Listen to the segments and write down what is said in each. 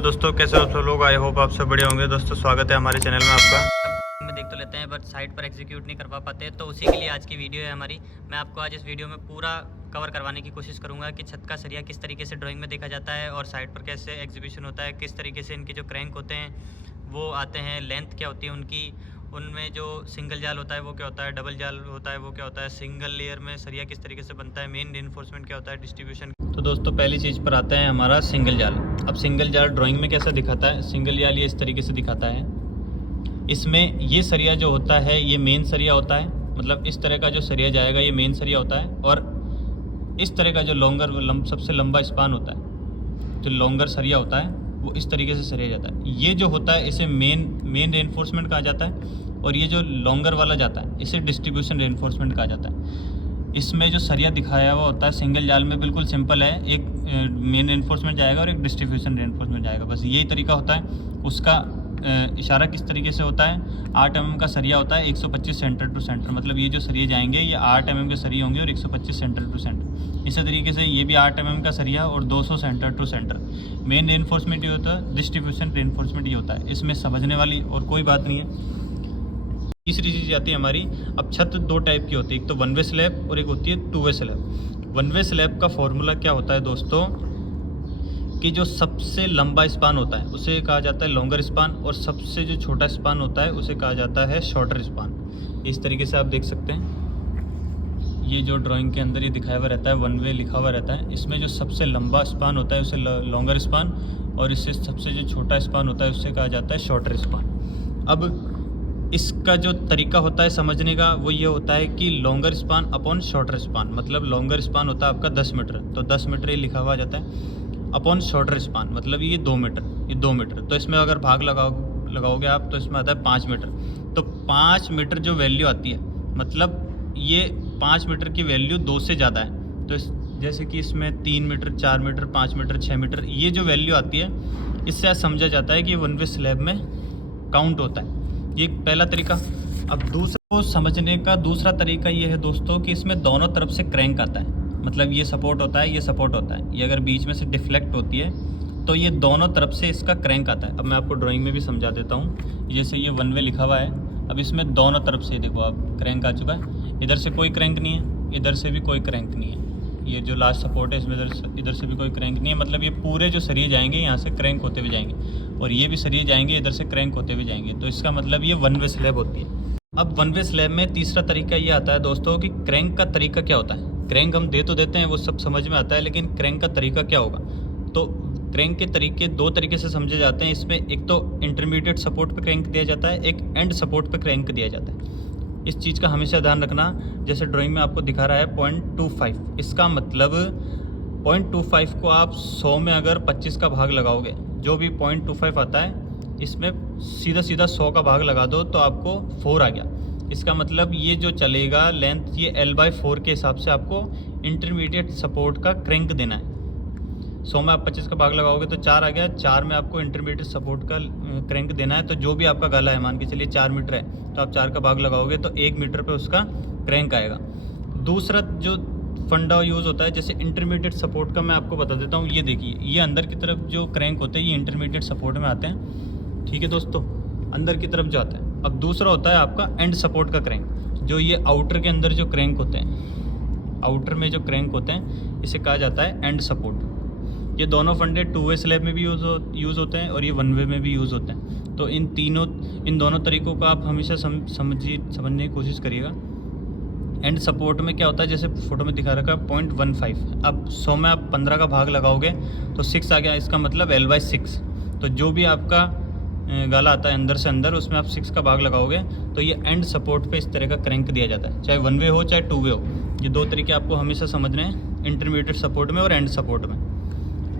दोस्तों कैसे हो सब लोग। आई होप आप सब बढ़िया होंगे। दोस्तों स्वागत है हमारे चैनल में आपका। में देख तो लेते हैं बट साइट पर एग्जीक्यूट नहीं करवा पाते, तो उसी के लिए आज की वीडियो है हमारी। मैं आपको आज इस वीडियो में पूरा कवर करवाने की कोशिश करूंगा कि छत का सरिया किस तरीके से ड्राइंग में देखा जाता है और साइट पर कैसे एग्जीबिशन होता है, किस तरीके से इनके जो क्रैंक होते हैं वो आते हैं, लेंथ क्या होती है उनकी, उनमें जो सिंगल जाल होता है वो क्या होता है, डबल जाल होता है वो क्या होता है, सिंगल लेयर में सरिया किस तरीके से बनता है, मेन रेनफोर्समेंट क्या होता है, डिस्ट्रीब्यूशन। तो दोस्तों पहली चीज़ पर आता है हमारा सिंगल जाल। अब सिंगल जाल ड्राइंग में कैसा दिखाता है, सिंगल जाल ये इस तरीके से दिखाता है। इसमें ये सरिया जो होता है ये मेन सरिया होता है, मतलब इस तरह का जो सरिया जाएगा ये मेन सरिया होता है। और इस तरह का जो सबसे लंबा स्पान होता है, जो लॉन्गर सरिया होता है वो इस तरीके से सरिया जाता है। ये जो होता है इसे मेन रेनफोर्समेंट कहा जाता है, और ये जो लॉन्गर वाला जाता है इसे डिस्ट्रीब्यूशन रेनफोर्समेंट कहा जाता है। इसमें जो सरिया दिखाया हुआ होता है सिंगल जाल में बिल्कुल सिंपल है, एक मेन रेनफोर्समेंट जाएगा और एक डिस्ट्रीब्यूशन रेनफोर्समेंट जाएगा, बस यही तरीका होता है। उसका इशारा किस तरीके से होता है, 8 mm का सरिया होता है, 125 सेंटर टू सेंटर, मतलब ये जो सरिये जाएंगे ये 8 mm के सरिये होंगे और 125 सेंटर टू सेंटर। इसी तरीके से ये भी 8 mm का सरिया और 200 centre to centre. Main reinforcement ये होता है, डिस्ट्रीब्यूशन रेनफोर्समेंट ये होता है। इसमें समझने वाली और कोई बात नहीं है। तीसरी चीज़ आती है हमारी, अब छत दो टाइप की होती है, एक तो वन वे स्लैब और एक होती है two way slab. One way slab का फॉर्मूला क्या होता है दोस्तों, कि जो सबसे लंबा स्पान होता है उसे कहा जाता है लॉन्गर स्पान, और सबसे जो छोटा स्पान होता है उसे कहा जाता है शॉर्टर स्पान। इस तरीके से आप देख सकते हैं, ये जो ड्राइंग के अंदर ये दिखाया हुआ रहता है वन वे लिखा हुआ रहता है, इसमें जो सबसे लंबा स्पान होता है उसे लॉन्गर स्पान, और इससे सबसे जो छोटा स्पान होता है उससे कहा जाता है शॉर्टर स्पान। अब इसका जो तरीका होता है समझने का वो ये होता है कि longer span upon shorter span, मतलब लॉन्गर स्पान होता है आपका 10 मीटर, तो 10 मीटर ये लिखा हुआ जाता है, अपॉन शॉर्टर स्पान मतलब ये 2 मीटर, ये 2 मीटर। तो इसमें अगर भाग लगाओगे आप तो इसमें आता है 5 मीटर। तो 5 मीटर जो वैल्यू आती है, मतलब ये 5 मीटर की वैल्यू 2 से ज़्यादा है। तो जैसे कि इसमें 3 मीटर, 4 मीटर, 5 मीटर, 6 मीटर, ये जो वैल्यू आती है इससे समझा जाता है कि वन वे स्लैब में काउंट होता है। ये पहला तरीका। अब दूसरा को समझने का दूसरा तरीका ये है दोस्तों कि इसमें दोनों तरफ से क्रैंक आता है, मतलब ये सपोर्ट होता है, ये सपोर्ट होता है, ये अगर बीच में से डिफ्लेक्ट होती है तो ये दोनों तरफ से इसका क्रैंक आता है। अब मैं आपको ड्राइंग में भी समझा देता हूँ। जैसे ये वन वे लिखा हुआ है, अब इसमें दोनों तरफ से देखो आप क्रैंक आ चुका है, इधर से कोई क्रैंक नहीं है, इधर से भी कोई क्रैंक नहीं है, ये जो लास्ट सपोर्ट है इसमें इधर से भी कोई क्रैंक नहीं है, मतलब ये पूरे जो सरिये जाएंगे यहाँ से क्रैंक होते हुए जाएंगे, और ये भी सरिये जाएंगे इधर से क्रैंक होते हुए जाएंगे। तो इसका मतलब ये वन वे स्लैब होती है। अब वन वे स्लैब में तीसरा तरीका ये आता है दोस्तों कि क्रैंक का तरीका क्या होता है। क्रैंक हम दे तो देते हैं, वो सब समझ में आता है, लेकिन क्रैंक का तरीका क्या होगा। तो क्रैंक के तरीके दो तरीके से समझे जाते हैं। इसमें एक तो इंटरमीडिएट सपोर्ट पे क्रैंक दिया जाता है, एक एंड सपोर्ट पे क्रैंक दिया जाता है। इस चीज़ का हमेशा ध्यान रखना। जैसे ड्राइंग में आपको दिखा रहा है 0.25, इसका मतलब 0.25 को आप 100 में अगर 25 का भाग लगाओगे, जो भी 0.25 आता है इसमें सीधा 100 का भाग लगा दो तो आपको 4 आ गया। इसका मतलब ये जो चलेगा लेंथ, ये L/4 के हिसाब से आपको इंटरमीडिएट सपोर्ट का क्रैंक देना है। 100 में आप 25 का भाग लगाओगे तो 4 आ गया, 4 में आपको इंटरमीडिएट सपोर्ट का क्रैंक देना है। तो जो भी आपका गाला है, मान के चलिए 4 मीटर है, तो आप 4 का भाग लगाओगे तो 1 मीटर पे उसका क्रैंक आएगा। दूसरा जो फंडा यूज़ होता है, जैसे इंटरमीडिएट सपोर्ट का मैं आपको बता देता हूँ। ये देखिए, ये अंदर की तरफ जो क्रैंक होते हैं ये इंटरमीडिएट सपोर्ट में आते हैं, ठीक है दोस्तों, अंदर की तरफ जो आता है। अब दूसरा होता है आपका एंड सपोर्ट का क्रैंक, जो ये आउटर के अंदर जो क्रैंक होते हैं, आउटर में जो क्रैंक होते हैं इसे कहा जाता है एंड सपोर्ट। ये दोनों फंडे टू वे स्लैब में भी यूज़ होते हैं और ये वन वे में भी यूज़ होते हैं। तो इन दोनों तरीक़ों का आप हमेशा समझने की कोशिश करिएगा। एंड सपोर्ट में क्या होता है, जैसे फोटो में दिखा रखा है 0.15, अब 100 में आप 15 का भाग लगाओगे तो 6 आ गया, इसका मतलब L/6। तो जो भी आपका गाला आता है अंदर से अंदर, उसमें आप 6 का भाग लगाओगे तो ये एंड सपोर्ट पे इस तरह का क्रैंक दिया जाता है, चाहे वन वे हो चाहे टू वे हो। ये दो तरीके आपको हमेशा समझने हैं, इंटरमीडिएट सपोर्ट में और एंड सपोर्ट में।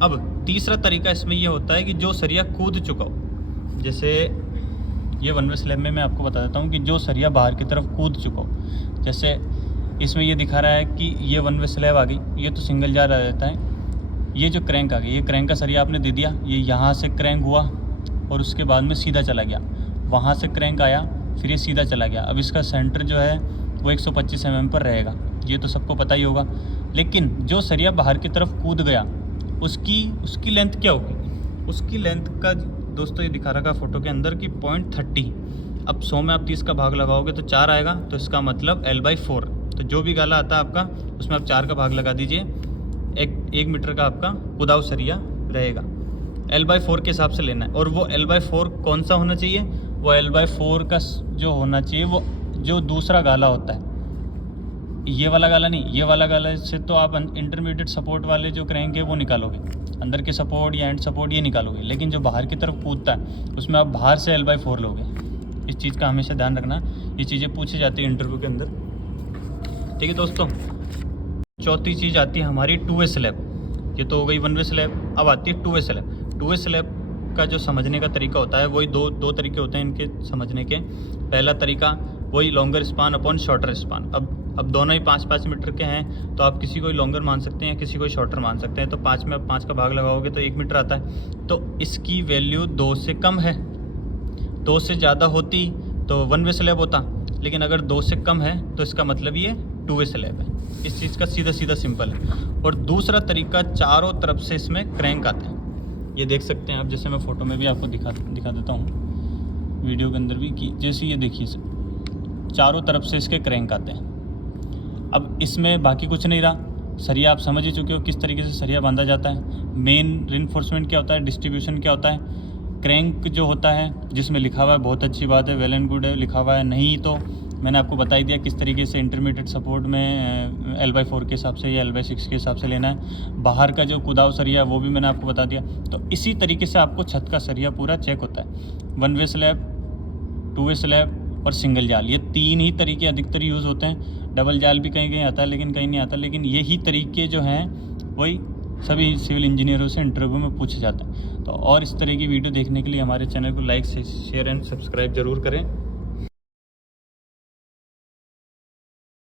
अब तीसरा तरीका इसमें ये होता है कि जो सरिया कूद चुका हो, जैसे ये वन वे स्लैब में मैं आपको बता देता हूँ कि जो सरिया बाहर की तरफ कूद चुका हो, जैसे इसमें ये दिखा रहा है कि ये वन वे स्लैब आ गई, ये तो सिंगल जार आ जाता है, ये जो क्रैंक आ गई, ये क्रैंक का सरिया आपने दे दिया, ये यहाँ से क्रैंक हुआ और उसके बाद में सीधा चला गया, वहाँ से क्रैंक आया, फिर ये सीधा चला गया। अब इसका सेंटर जो है वो 125 mm पर रहेगा, ये तो सबको पता ही होगा। लेकिन जो सरिया बाहर की तरफ कूद गया उसकी लेंथ क्या होगी, उसकी लेंथ का दोस्तों ये दिखा रखा फोटो के अंदर कि 0.30। अब 100 में आप 30 का भाग लगाओगे तो 4 आएगा, तो इसका मतलब L/4। तो जो भी गाला आता है आपका उसमें आप 4 का भाग लगा दीजिए, 1 मीटर का आपका कुदाव सरिया रहेगा। L/4 के हिसाब से लेना है। और वो L/4 कौन सा होना चाहिए? वो L/4 का जो होना चाहिए वो जो दूसरा गाला होता है, ये वाला गाला नहीं, ये वाला गाला से तो आप इंटरमीडिएट सपोर्ट वाले जो क्रैंक है वो निकालोगे, अंदर के सपोर्ट या एंड सपोर्ट ये निकालोगे, लेकिन जो बाहर की तरफ कूदता है उसमें आप बाहर से L/4 लोगे। इस चीज़ का हमेशा ध्यान रखना, ये चीज़ें पूछी जाती है इंटरव्यू के अंदर। ठीक है दोस्तों, चौथी चीज़ आती है हमारी 2 वे स्लैब। ये तो हो गई 1 वे स्लैब, अब आती है 2 वे स्लैब। 2 वे स्लैब का जो समझने का तरीका होता है वही दो तरीके होते हैं इनके समझने के। पहला तरीका वही longer span upon shorter span. अब दोनों ही 5-5 मीटर के हैं, तो आप किसी को ही लॉन्गर मान सकते हैं, किसी को ही शॉर्टर मान सकते हैं। तो 5 में आप 5 का भाग लगाओगे तो 1 मीटर आता है। तो इसकी वैल्यू 2 से कम है, 2 से ज़्यादा होती तो 1 वे स्लैब होता, लेकिन अगर 2 से कम है तो इसका मतलब ये 2 वे स्लैब है। इस चीज़ का सीधा सिंपल है। और दूसरा तरीका, चारों तरफ से इसमें क्रैंक आता है, ये देख सकते हैं आप, जैसे मैं फ़ोटो में भी आपको दिखा देता हूँ, वीडियो के अंदर भी, कि जैसे ये देखिए चारों तरफ से इसके क्रैंक आते हैं। अब इसमें बाकी कुछ नहीं रहा, सरिया आप समझ ही चुके हो किस तरीके से सरिया बांधा जाता है। मेन रिइंफोर्समेंट क्या होता है, डिस्ट्रीब्यूशन क्या होता है, क्रैंक जो होता है जिसमें लिखा हुआ है, बहुत अच्छी बात है, वेल एंड गुड है, लिखा हुआ है, नहीं तो मैंने आपको बता ही दिया किस तरीके से इंटरमीडिएट सपोर्ट में L/4 के हिसाब से या L/6 के हिसाब से लेना है। बाहर का जो कुदाव सरिया वो भी मैंने आपको बता दिया। तो इसी तरीके से आपको छत का सरिया पूरा चेक होता है। 1 वे स्लैब, 2 वे स्लैब और सिंगल जाल, ये 3 ही तरीके अधिकतर यूज़ होते हैं। डबल जाल भी कहीं कहीं आता है, लेकिन कहीं नहीं आता। लेकिन यही तरीके जो हैं वही सभी सिविल इंजीनियरों से इंटरव्यू में पूछे जाते हैं। तो और इस तरह की वीडियो देखने के लिए हमारे चैनल को लाइक, शेयर एंड सब्सक्राइब ज़रूर करें।